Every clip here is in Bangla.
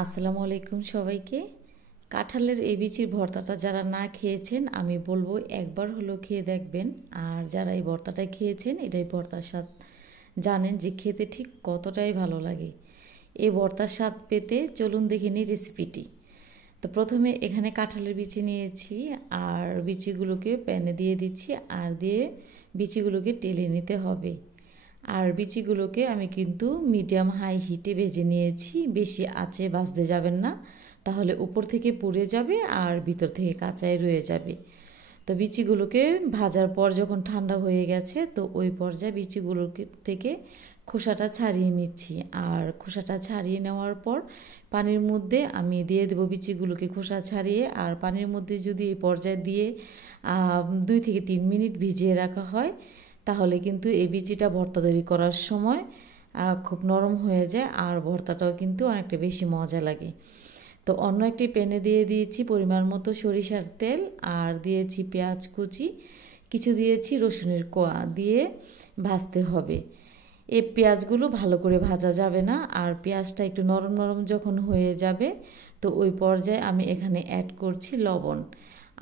আসসালামু আলাইকুম সবাইকে। কাঁঠালের এই বিচির ভর্তাটা যারা না খেয়েছেন আমি বলবো একবার হলেও খেয়ে দেখবেন। আর যারা এই ভর্তাটা খেয়েছেন এটাই ভর্তার স্বাদ জানেন যে খেতে ঠিক কতটাই ভালো লাগে। এই ভর্তার স্বাদ পেতে চলুন দেখে নিই রেসিপিটি। তো প্রথমে এখানে কাঁঠালের বিচি নিয়েছি আর বিচিগুলোকে প্যানে দিয়ে দিচ্ছি আর দিয়ে বিচিগুলোকে টেলে নিতে হবে। আর বিচিগুলোকে আমি কিন্তু মিডিয়াম হাই হিটে ভেজে নিয়েছি, বেশি আঁচে ভাজতে যাবেন না, তাহলে উপর থেকে পুড়ে যাবে আর ভিতর থেকে কাঁচাই রয়ে যাবে। তো বিচিগুলোকে ভাজার পর যখন ঠান্ডা হয়ে গেছে তো ওই পর্যায়ে বিচিগুলোকে থেকে খোসাটা ছাড়িয়ে নিচ্ছি। আর খোসাটা ছাড়িয়ে নেওয়ার পর পানির মধ্যে আমি দিয়ে দেবো বিচিগুলোকে খোসা ছাড়িয়ে। আর পানির মধ্যে যদি এই পর্যায়ে দিয়ে 2 থেকে 3 মিনিট ভিজিয়ে রাখা হয় তাহলে কিন্তু এই বিচিটা ভর্তা তৈরি করার সময় খুব নরম হয়ে যায় আর ভর্তাটাও কিন্তু অনেকটা বেশি মজা লাগে। তো অন্য একটি প্যানে দিয়ে দিয়েছি পরিমাণ মতো সরিষার তেল আর দিয়েছি পেঁয়াজ কুচি, কিছু দিয়েছি রসুনের কোয়া দিয়ে ভাজতে হবে। এই পেঁয়াজগুলো ভালো করে ভাজা যাবে না, আর পেঁয়াজটা একটু নরম নরম যখন হয়ে যাবে তো ওই পর্যায়ে আমি এখানে অ্যাড করছি লবণ।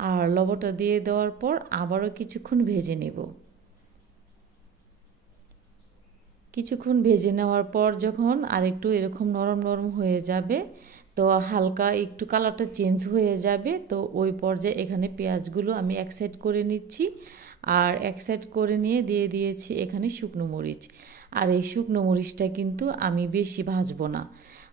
আর লবণটা দিয়ে দেওয়ার পর আবারও কিছুক্ষণ ভেজে নেব। কিছুক্ষণ ভেজে নেওয়ার পর যখন আরেকটু এরকম নরম নরম হয়ে যাবে তো হালকা একটু কালারটা চেঞ্জ হয়ে যাবে, তো ওই পর্যায়ে এখানে পেঁয়াজগুলো আমি এক সাইড করে নিচ্ছি। আর এক সাইড করে নিয়ে দিয়ে দিয়েছি এখানে শুকনো মরিচ। আর এই শুকনো মরিচটা কিন্তু আমি বেশি ভাজবো না।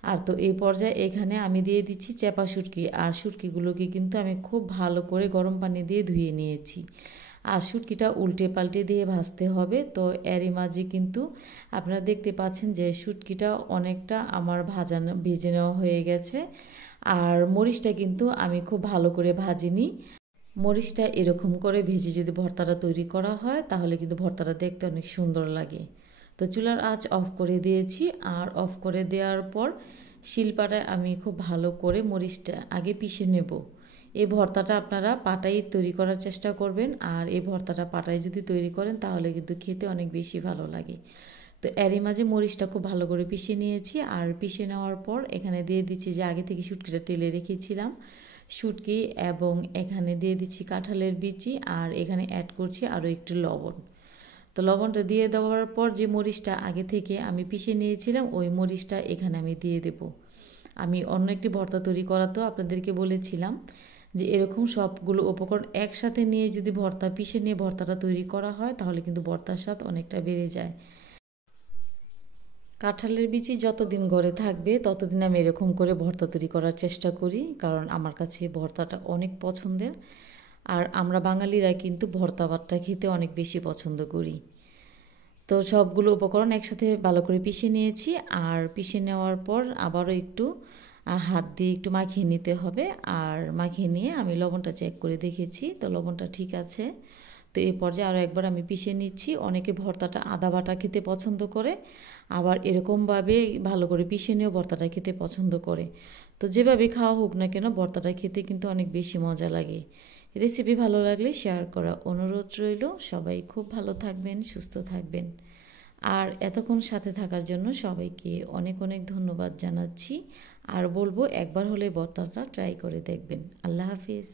আর তো এই পর্যায়ে এখানে আমি দিয়ে দিচ্ছি চেপা শুটকি। আর শুটকিগুলোকে কিন্তু আমি খুব ভালো করে গরম পানি দিয়ে ধুয়ে নিয়েছি। আর শুটকিটা উল্টে পাল্টে দিয়ে ভাজতে হবে। তো এরই মাঝে কিন্তু আপনারা দেখতে পাচ্ছেন যে শুটকিটা অনেকটা আমার ভেজে নেওয়া হয়ে গেছে। আর মরিচটা কিন্তু আমি খুব ভালো করে ভাজিনি। মরিচটা এরকম করে ভেজে যদি ভর্তাটা তৈরি করা হয় তাহলে কিন্তু ভর্তাটা দেখতে অনেক সুন্দর লাগে। তো চুলার আঁচ অফ করে দিয়েছি। আর অফ করে দেওয়ার পর শিলপাটায় আমি খুব ভালো করে মরিচটা আগে পিষে নেব। এই ভর্তাটা আপনারা পাটাই তৈরি করার চেষ্টা করবেন। আর এই ভর্তাটা পাটায় যদি তৈরি করেন তাহলে কিন্তু খেতে অনেক বেশি ভালো লাগে। তো এরই মাঝে মরিচটা খুব ভালো করে পিষে নিয়েছি। আর পিষে নেওয়ার পর এখানে দিয়ে দিচ্ছি যে আগে থেকে শুটকিটা টেলে রেখেছিলাম শুটকি, এবং এখানে দিয়ে দিচ্ছি কাঁঠালের বিচি। আর এখানে অ্যাড করছি আরও একটু লবণ। তো লবণটা দিয়ে দেওয়ার পর যে মরিচটা আগে থেকে আমি পিষে নিয়েছিলাম ওই মরিচটা এখানে আমি দিয়ে দেব। আমি অন্য একটি ভর্তা তৈরি করাতেও আপনাদেরকে বলেছিলাম যে এরকম সবগুলো উপকরণ একসাথে নিয়ে যদি ভর্তা পিষে নিয়ে ভর্তাটা তৈরি করা হয় তাহলে কিন্তু ভর্তার স্বাদ অনেকটা বেড়ে যায়। কাঁঠালের বিচি যতদিন ঘরে থাকবে ততদিন আমি এরকম করে ভর্তা তৈরি করার চেষ্টা করি, কারণ আমার কাছে ভর্তাটা অনেক পছন্দের। আর আমরা বাঙালিরা কিন্তু ভর্তা ভাতটা খেতে অনেক বেশি পছন্দ করি। তো সবগুলো উপকরণ একসাথে ভালো করে পিষে নিয়েছি। আর পিষে নেওয়ার পর আবারও একটু হাত দিয়ে একটু মাখিয়ে নিতে হবে। আর মাখিয়ে নিয়ে আমি লবণটা চেক করে দেখেছি, তো লবণটা ঠিক আছে। তো এই পর্যায়ে আরও একবার আমি পিষে নিচ্ছি। অনেকে ভর্তাটা আদা বাটা খেতে পছন্দ করে, আবার এরকমভাবে ভালো করে পিষে নিয়েও ভর্তাটা খেতে পছন্দ করে। তো যেভাবে খাওয়া হোক না কেন ভর্তাটা খেতে কিন্তু অনেক বেশি মজা লাগে। রেসিপি ভালো লাগলে শেয়ার করা অনুরোধ রইল। সবাই খুব ভালো থাকবেন, সুস্থ থাকবেন। আর এতক্ষণ সাথে থাকার জন্য সবাইকে অনেক অনেক ধন্যবাদ জানাচ্ছি। আর বলবো একবার হলে ভর্তাটা ট্রাই করে দেখবেন। আল্লাহ হাফিজ।